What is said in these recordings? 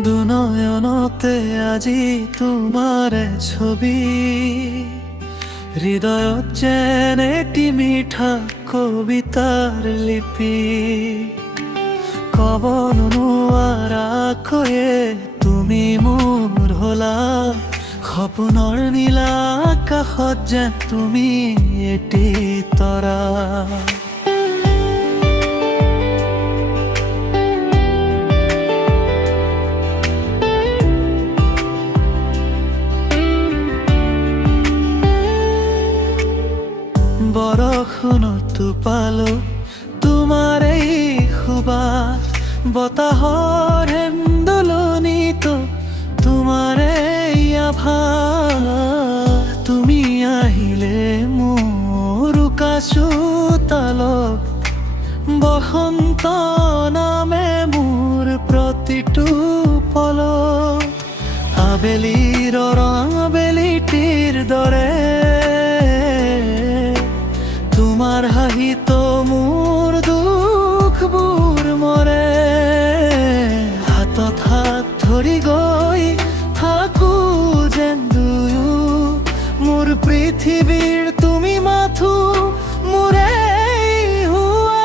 দুনয়নতে আজি তোমাৰ ছবি, হৃদয়ত যেন এটি মিঠা কবিতাৰ লিপি। কব নোৱাৰাকৈয়ে তুমি মোৰ হলা, সপোনৰ নীলা আকাশত যেন তুমি এটি তৰা। বৰষুণতো পালো তোমাৰ এই সুবাস, বতাহৰ হেমদোলনিতো তোমাৰ এই আভাস। তুমি আহিলে মোৰ চোতালত বসন্ত নামে মোৰ প্ৰতিটো পলক। আবেলিৰ আবেলিটিৰ দৰে তোমাৰ হাঁহিত মোৰ দুখবোৰ মৰে। হাতত হাত ধৰি গৈ থাকো যেন দুয়ো, মোৰ পৃথিৱীৰ তুমি মাথো মোৰে হোৱা।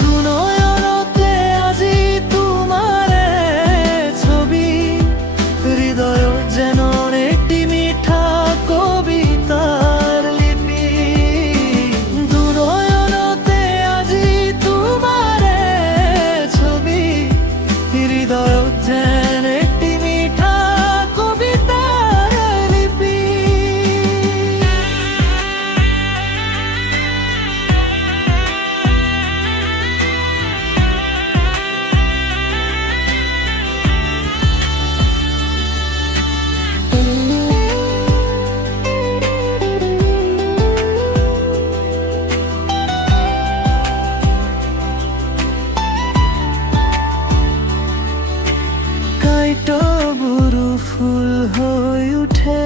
দুনয়নতে আজি তোমাৰে ছবি, হৃদয়ত যেন এটি মিঠা কবিতাৰ লিপি। দুনয়নতে আজি তোমাৰে ছবি, হৃদয়ত যেন এটি মিঠা কবিতাৰ লিপি। কাইটবোৰো ফুল হৈ উঠে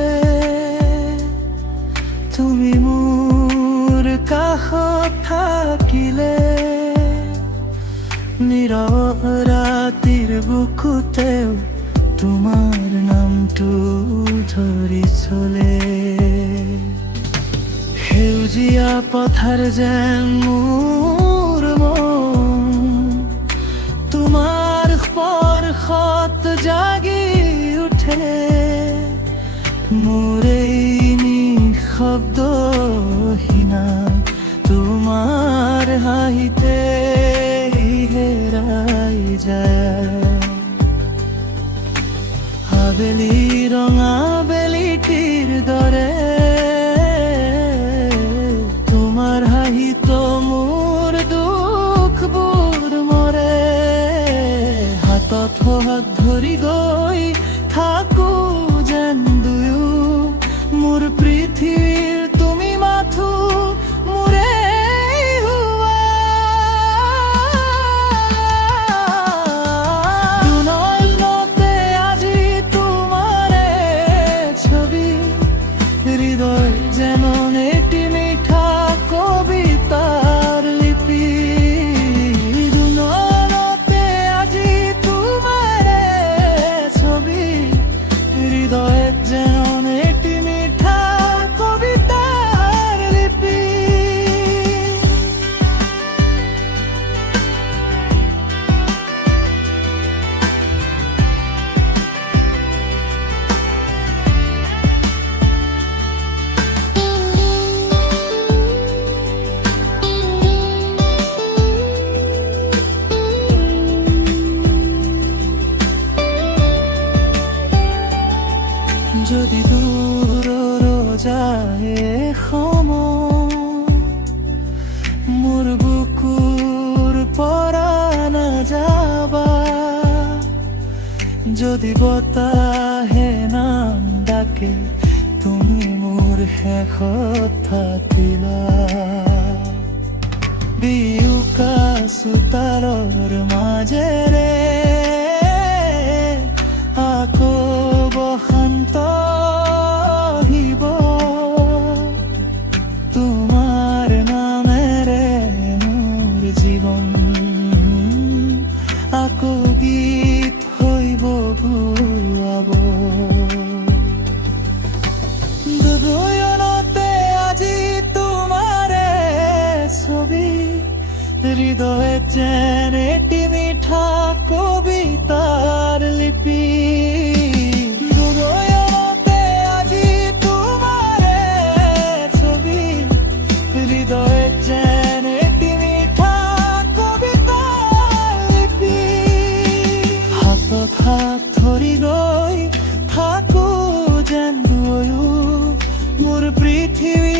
তুমি মোৰ কাষত থাকিলে। নীৰৱ ৰাতিৰ বুকুতেও তোমাৰ নামটো ধৰি চলে। সেউজীয়া পথাৰ যেন মোৰ মন, তোমাৰ স্পৰ্শত জাগি উঠে। মোৰ এই নিঃশব্দহীনা তোমাৰ হাঁহিতে হেৰাই যায়। আবেলি ৰঙা বেলিটিৰ দৰে তোমাৰ হাঁহিত মোৰ দুখবোৰ মৰে। হাতত হাত ধৰি গৈ থাকো যেন দুয়ো, মোৰ পৃথিৱীৰ তুমি মাথো মোৰে হোৱা। দুনয়নতে আজি তোমাৰে ছবি, হৃদয় যেন এটি মিঠা কবিতাৰ লিপি। দুনয়নতে আজি তোমাৰে ছবি, হৃদয়ত যেন এটি মিঠা কবিতাৰ লিপি। যদি দূৰৰ যায় সময়, মোৰ বুকুৰ পৰা নাযাবা। যদি বতাহে নাম ডাকে তুমি মোৰ শেষত থাকিবা। বিয়ুকা চোতালৰ মাজেৰে আকৌ বসন্ত আহিব। তোমাৰ নামেৰে মোৰ জীৱন গীত হইব গুয়াব দুদয়নতে আজি তোমারে ছবি হৃদয়ে যেন এটি মিঠা কবিতার লিপি দুদয়নতে আজি তোমারে ছবি হৃদয়ে যেন এটি মিঠা কবিতার লিপি হাতত হাত ধৰি গৈ থাকো যেন দুয়ো মোৰ পৃথিৱী